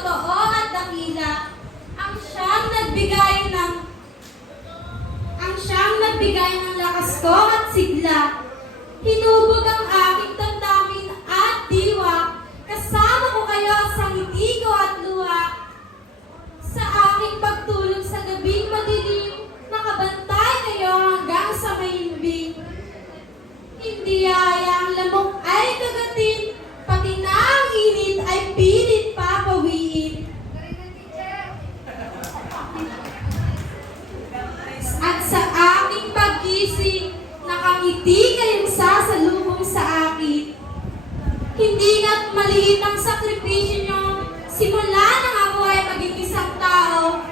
totoo at dakila, ang siyang nagbigay ng lakas ko at sigla. Hinubog ang aking damdamin at diwa, kasama ko kayo sa ngiti ko at luha. Sa aking pagtulog sa gabing madilim, nakabantay kayo hanggang sa mahimbing. Hindi hayaang lamok ay kagatin, pati na ang init ay pilit papawiin. At sa aking paggising, nakangiti kayong sasalubong sa akin. Hindi na't maliit ang sakripisyo nyo, simula nang ako ay maging isang tao,